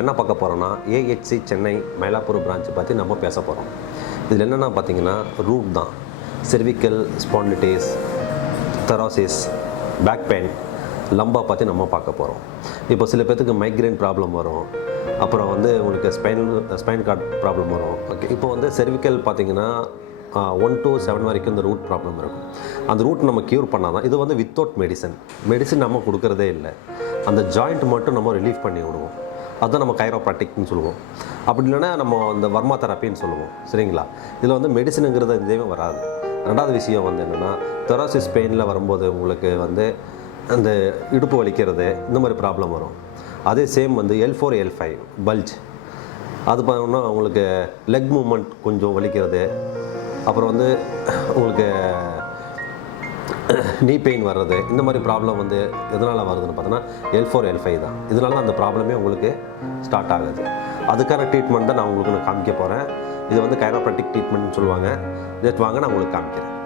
நம்ம என்ன பார்க்க போகிறோம்னா AHC சென்னை மயிலாப்பூர் பிரான்ச் பற்றி நம்ம பேச போகிறோம். இதில் என்னென்னா பார்த்தீங்கன்னா ரூட் தான், செர்விக்கல் ஸ்பாண்டிலிட்டிஸ், தெராசிஸ், பேக் பெயின், லம்பா பற்றி நம்ம பார்க்க போகிறோம். இப்போ சில பேர்த்துக்கு மைக்ரைன் ப்ராப்ளம் வரும், அப்புறம் வந்து உங்களுக்கு ஸ்பைன் கார்ட் ப்ராப்ளம் வரும். ஓகே, இப்போ வந்து செர்விக்கல் பார்த்தீங்கன்னா 1 to 7 வரைக்கும் இந்த ரூட் ப்ராப்ளம் இருக்கும். அந்த ரூட் நம்ம க்யூர் பண்ணால் தான். இது வந்து வித்தவுட் மெடிசன் நம்ம கொடுக்குறதே இல்லை. அந்த ஜாயிண்ட் மட்டும் நம்ம ரிலீஃப் பண்ணி விடுவோம். அதுதான் நம்ம கைரோப்ராக்டிக்னு சொல்லுவோம். அப்படி இல்லைன்னா நம்ம இந்த வர்மா தெரப்பின்னு சொல்லுவோம். சரிங்களா? இதில் வந்து மெடிசனுங்கிறது எதுவுமே வராது. ரெண்டாவது விஷயம் வந்து என்னென்னா, தெராசிஸ் பெயினில் வரும்போது உங்களுக்கு வந்து அந்த இடுப்பு வலிக்கிறது, இந்த மாதிரி ப்ராப்ளம் வரும். அதே சேம் வந்து L4 L5 பல்ஜ், அது பார்த்தோம்னா உங்களுக்கு லெக் மூமெண்ட் கொஞ்சம் வலிக்கிறது, அப்புறம் வந்து உங்களுக்கு நீ பெயின் வர்றது, இந்த மாதிரி ப்ராப்ளம் வந்து எதனால் வருதுன்னு பார்த்தோன்னா L4 L5 தான். இதனால அந்த ப்ராப்ளமே உங்களுக்கு ஸ்டார்ட் ஆகுது. அதுக்கான ட்ரீட்மெண்ட் தான் நான் உங்களுக்கு காமிக்க போகிறேன். இது வந்து கைரோப்ராக்டிக் ட்ரீட்மெண்ட்னு சொல்லுவாங்க. ஜஸ்ட் வாங்க நான் உங்களுக்கு காமிக்கிறேன்.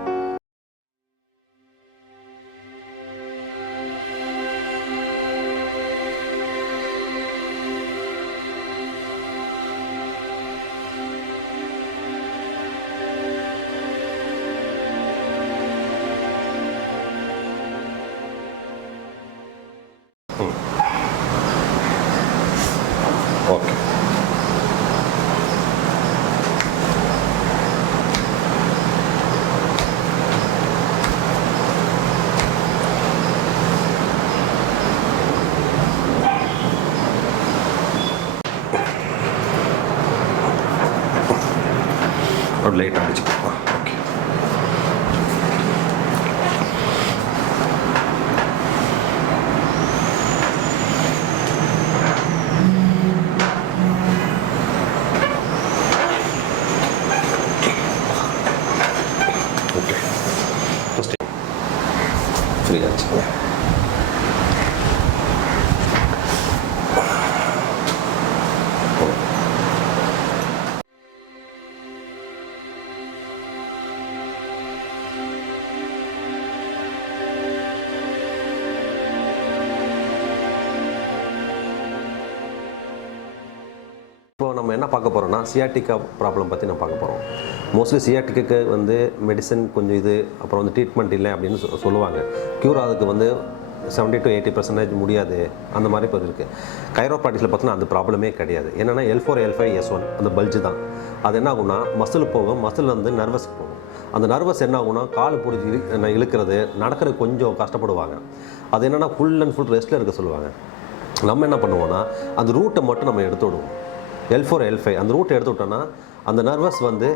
ஓகே, ஒரு லைட் அடிச்சுக்கோ. ஓகே, ஓகே, ஃபஸ்ட்டு ஃப்ரீ ஆச்சுங்க. இப்போ நம்ம என்ன பார்க்க போகிறோம்னா சியாட்டிக்கா ப்ராப்ளம் பற்றி நம்ம பார்க்க போகிறோம். மோஸ்ட்லி சியாட்டிக்கு வந்து மெடிசன் கொஞ்சம் இது, அப்புறம் வந்து ட்ரீட்மெண்ட் இல்லை அப்படின்னு சொல்லுவாங்க. க்யூர் ஆகுதுக்கு வந்து 70 to 80% முடியாது, அந்த மாதிரி இப்போ இருக்குது. கைரோப்ராக்டிக்ஸில் பார்த்தோன்னா அந்த ப்ராப்ளமே கிடையாது. என்னென்னா L4 L5 S1 அந்த பல்ஜு தான். அது என்ன ஆகும்னா மசில் போகும், மசில் வந்து நர்வஸ் போகும். அந்த நர்வஸ் என்ன ஆகும்னா கால் பிடிச்சி இழுக்கிறது, நடக்கிறது கொஞ்சம் கஷ்டப்படுவாங்க. அது என்னென்னா ஃபுல் அண்ட் ஃபுல் ரெஸ்ட்டில் இருக்க சொல்லுவாங்க. நம்ம என்ன பண்ணுவோம்னா அந்த ரூட்டை மட்டும் நம்ம எடுத்து விடுவோம். L4 L5 அந்த ரூட்டை எடுத்து விட்டோன்னா அந்த நர்வஸ் வந்து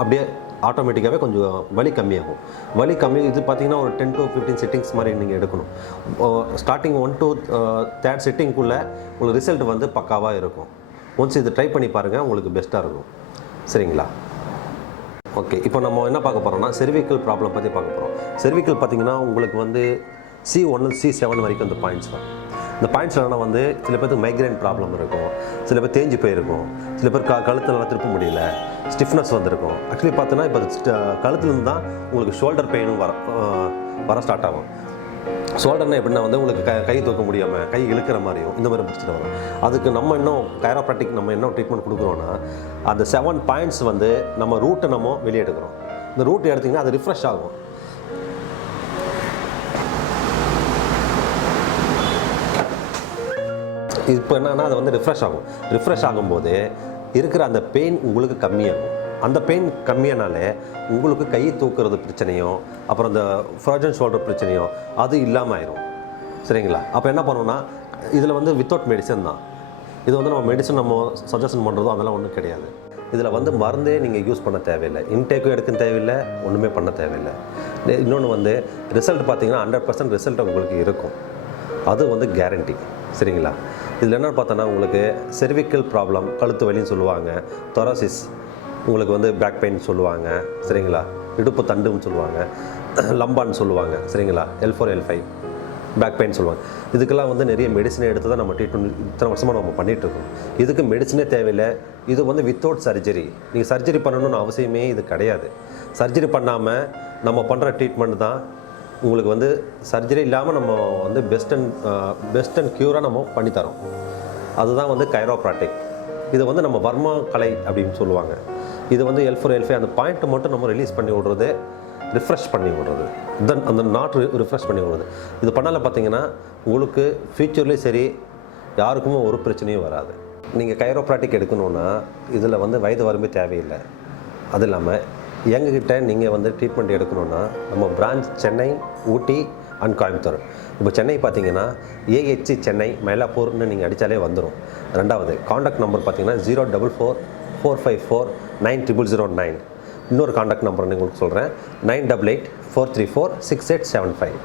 அப்படியே ஆட்டோமேட்டிக்காகவே கொஞ்சம் வலி கம்மியாகும். வலி கம்மி இது பார்த்திங்கன்னா ஒரு 10 to 15 சிட்டிங்ஸ் மாதிரி நீங்கள் எடுக்கணும். ஸ்டார்டிங் 1 to 3rd சிட்டிங்குள்ளே உங்களுக்கு ரிசல்ட் வந்து பக்காவாக இருக்கும். ஒன்ஸ் இது ட்ரை பண்ணி பாருங்கள், உங்களுக்கு பெஸ்ட்டாக இருக்கும். சரிங்களா? ஓகே, இப்போ நம்ம என்ன பார்க்க போகிறோம்னா செர்விக்கல் ப்ராப்ளம் பற்றி பார்க்க போகிறோம். செர்விக்கல் பார்த்திங்கன்னா உங்களுக்கு வந்து C1 C7 வரைக்கும் இந்த பாயிண்ட்ஸ் தான். இந்த பாயிண்ட்ஸ்லாம் வந்து சில பேருக்கு மைக்ரைன் ப்ராப்ளம் இருக்கும், சில பேர் தேஞ்சு போயிருக்கும், சில பேர் கழுத்தில் நல்லா திருப்ப முடியல, ஸ்டிஃப்னஸ் வந்திருக்கும். ஆக்சுவலி பார்த்தோன்னா இப்போ கழுத்துலேருந்து தான் உங்களுக்கு ஷோல்டர் பெயினும் வர ஸ்டார்ட் ஆகும். ஷோல்டர்னா எப்படின்னா வந்து உங்களுக்கு கை தூக்க முடியாமல் கை இழுக்கிற மாதிரியும் இந்த மாதிரி பிரச்சனை வரும். அதுக்கு நம்ம இன்னும் கைரோப்ராக்டிக் நம்ம என்ன ட்ரீட்மெண்ட் கொடுக்குறோன்னா அந்த 7 பாயிண்ட்ஸ் வந்து நம்ம ரூட்டை நம்ம வெளியே எடுக்கிறோம். இந்த ரூட் எடுத்திங்கன்னா அது ரிஃப்ரெஷ் ஆகும். இப்போ என்னன்னா அது வந்து ரிஃப்ரெஷ் ஆகும்போது இருக்கிற அந்த பெயின் உங்களுக்கு கம்மியாகும். அந்த பெயின் கம்மியானாலே உங்களுக்கு கை தூக்குறது பிரச்சனையும், அப்புறம் இந்த ஃப்ரோஜன் ஷோல்டர் பிரச்சனையும் அது இல்லாமல் ஆயிரும். சரிங்களா? அப்போ என்ன பண்ணணும்னா இதில் வந்து வித்தவுட் மெடிசன் தான். இது வந்து நம்ம மெடிசன் நம்ம சஜஷன் பண்ணுறதோ அதெல்லாம் ஒன்றும் கிடையாது. இதில் வந்து மருந்தே நீங்கள் யூஸ் பண்ண தேவையில்லை, இன்டேக்கும் எடுக்க தேவையில்லை, ஒன்றுமே பண்ண தேவையில்லை. இன்னொன்று வந்து ரிசல்ட் பார்த்திங்கன்னா 100% ரிசல்ட் உங்களுக்கு இருக்கும். அது வந்து கேரண்டி. சரிங்களா? இதில் என்னென்னு பார்த்தோன்னா உங்களுக்கு செர்விக்கல் ப்ராப்ளம் கழுத்து வலின்னு சொல்லுவாங்க, தொராசிஸ் உங்களுக்கு வந்து பேக் பெயின் சொல்லுவாங்க. சரிங்களா? இடுப்பு தண்டுன்னு சொல்லுவாங்க, லம்பான்னு சொல்லுவாங்க. சரிங்களா? L4 L5 பேக் பெயின் சொல்லுவாங்க. இதுக்கெல்லாம் வந்து நிறைய மெடிசனை எடுத்து தான் நம்ம ட்ரீட்மெண்ட் இத்தனை வருஷமாக நம்ம பண்ணிகிட்ருக்கோம். இதுக்கு மெடிசனே தேவையில்லை. இது வந்து வித்தவுட் சர்ஜரி. நீங்கள் சர்ஜரி பண்ணணும்னு அவசியமே இது கிடையாது. சர்ஜரி பண்ணாமல் நம்ம பண்ணுற ட்ரீட்மெண்ட் தான் உங்களுக்கு வந்து சர்ஜரி இல்லாமல் நம்ம வந்து பெஸ்ட் அண்ட் க்யூராக நம்ம பண்ணித்தரோம். அதுதான் வந்து கைரோப்ராட்டிக். இது வந்து நம்ம வர்மா கலை அப்படின்னு சொல்லுவாங்க. இது வந்து L4 L5 அந்த பாயிண்ட்டை மட்டும் நம்ம ரிலீஸ் பண்ணி விடுறது, ரிஃப்ரெஷ் பண்ணி விடுறது, தென் அந்த நாட் ரிஃப்ரெஷ் பண்ணி விடுறது. இது பண்ணால பார்த்தீங்கன்னா உங்களுக்கு ஃப்யூச்சர்லேயும் சரி யாருக்குமே ஒரு பிரச்சனையும் வராது. நீங்கள் கைரோப்ராட்டிக் எடுக்கணுன்னா இதில் வந்து வயது வரம்பு தேவையில்லை. அது இல்லாமல் எங்ககிட்ட நீங்கள் வந்து ட்ரீட்மெண்ட் எடுக்கணுன்னா நம்ம branch Chennai, Ooty and Coimbatore. இப்போ சென்னை பார்த்தீங்கன்னா AHC சென்னை மயிலாப்பூர்னு நீங்கள் அடித்தாலே வந்துடும். ரெண்டாவது காண்டாக்ட் நம்பர் பார்த்தீங்கன்னா 044-454-9009. இன்னொரு காண்டாக்ட் நம்பர் உங்களுக்கு சொல்கிறேன், 988-434-6875.